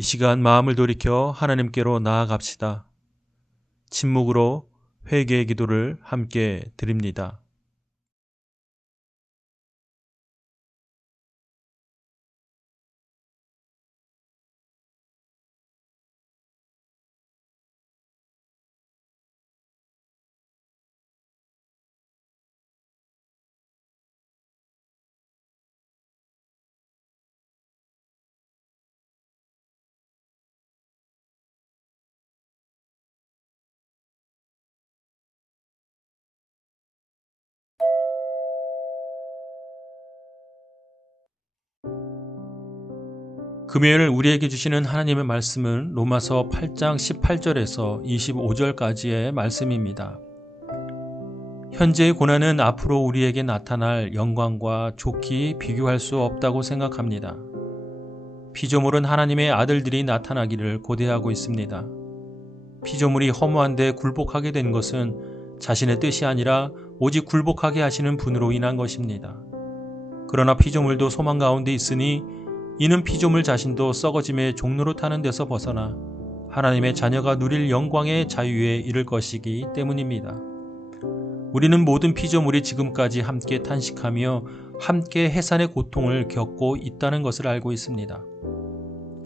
이 시간 마음을 돌이켜 하나님께로 나아갑시다. 침묵으로 회개의 기도를 함께 드립니다. 금요일 우리에게 주시는 하나님의 말씀은 로마서 8장 18절에서 25절까지의 말씀입니다. 현재의 고난은 앞으로 우리에게 나타날 영광과 좋게 비교할 수 없다고 생각합니다. 피조물은 하나님의 아들들이 나타나기를 고대하고 있습니다. 피조물이 허무한데 굴복하게 된 것은 자신의 뜻이 아니라 오직 굴복하게 하시는 분으로 인한 것입니다. 그러나 피조물도 소망 가운데 있으니 이는 피조물 자신도 썩어짐의 종로로 타는 데서 벗어나 하나님의 자녀가 누릴 영광의 자유에 이를 것이기 때문입니다. 우리는 모든 피조물이 지금까지 함께 탄식하며 함께 해산의 고통을 겪고 있다는 것을 알고 있습니다.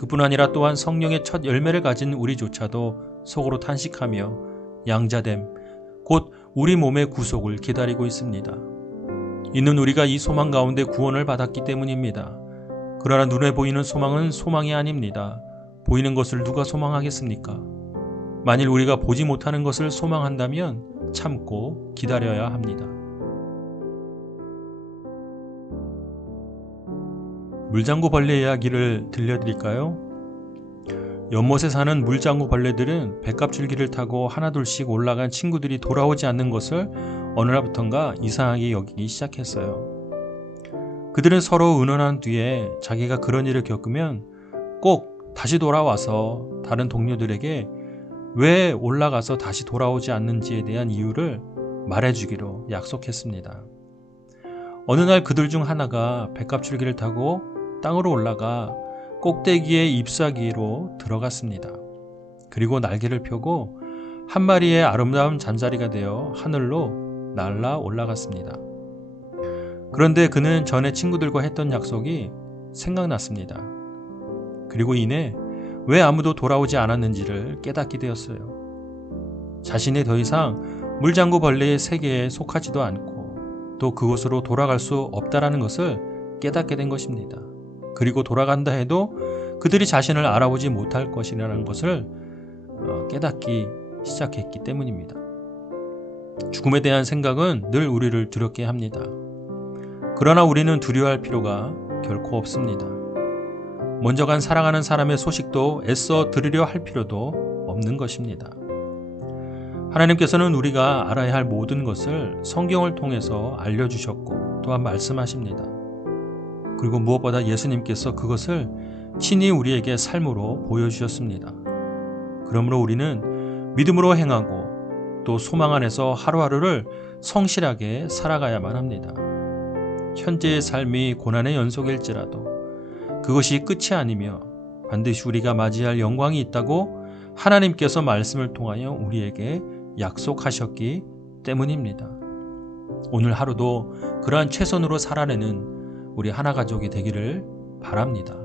그뿐 아니라 또한 성령의 첫 열매를 가진 우리조차도 속으로 탄식하며 양자됨, 곧 우리 몸의 구속을 기다리고 있습니다. 이는 우리가 이 소망 가운데 구원을 받았기 때문입니다. 그러나 눈에 보이는 소망은 소망이 아닙니다. 보이는 것을 누가 소망하겠습니까? 만일 우리가 보지 못하는 것을 소망한다면 참고 기다려야 합니다. 물장구 벌레 이야기를 들려드릴까요? 연못에 사는 물장구 벌레들은 백합줄기를 타고 하나둘씩 올라간 친구들이 돌아오지 않는 것을 어느 날부턴가 이상하게 여기기 시작했어요. 그들은 서로 의논한 뒤에 자기가 그런 일을 겪으면 꼭 다시 돌아와서 다른 동료들에게 왜 올라가서 다시 돌아오지 않는지에 대한 이유를 말해주기로 약속했습니다. 어느 날 그들 중 하나가 백합줄기를 타고 땅으로 올라가 꼭대기에 잎사귀로 들어갔습니다. 그리고 날개를 펴고 한 마리의 아름다운 잠자리가 되어 하늘로 날아 올라갔습니다. 그런데 그는 전에 친구들과 했던 약속이 생각났습니다. 그리고 이내 왜 아무도 돌아오지 않았는지를 깨닫게 되었어요. 자신이 더 이상 물장구 벌레의 세계에 속하지도 않고 또 그곳으로 돌아갈 수 없다라는 것을 깨닫게 된 것입니다. 그리고 돌아간다 해도 그들이 자신을 알아보지 못할 것이라는 것을 깨닫기 시작했기 때문입니다. 죽음에 대한 생각은 늘 우리를 두렵게 합니다. 그러나 우리는 두려워할 필요가 결코 없습니다. 먼저 간 사랑하는 사람의 소식도 애써 들으려 할 필요도 없는 것입니다. 하나님께서는 우리가 알아야 할 모든 것을 성경을 통해서 알려주셨고 또한 말씀하십니다. 그리고 무엇보다 예수님께서 그것을 친히 우리에게 삶으로 보여주셨습니다. 그러므로 우리는 믿음으로 행하고 또 소망 안에서 하루하루를 성실하게 살아가야만 합니다. 현재의 삶이 고난의 연속일지라도 그것이 끝이 아니며 반드시 우리가 맞이할 영광이 있다고 하나님께서 말씀을 통하여 우리에게 약속하셨기 때문입니다. 오늘 하루도 그러한 최선으로 살아내는 우리 하나 가족이 되기를 바랍니다.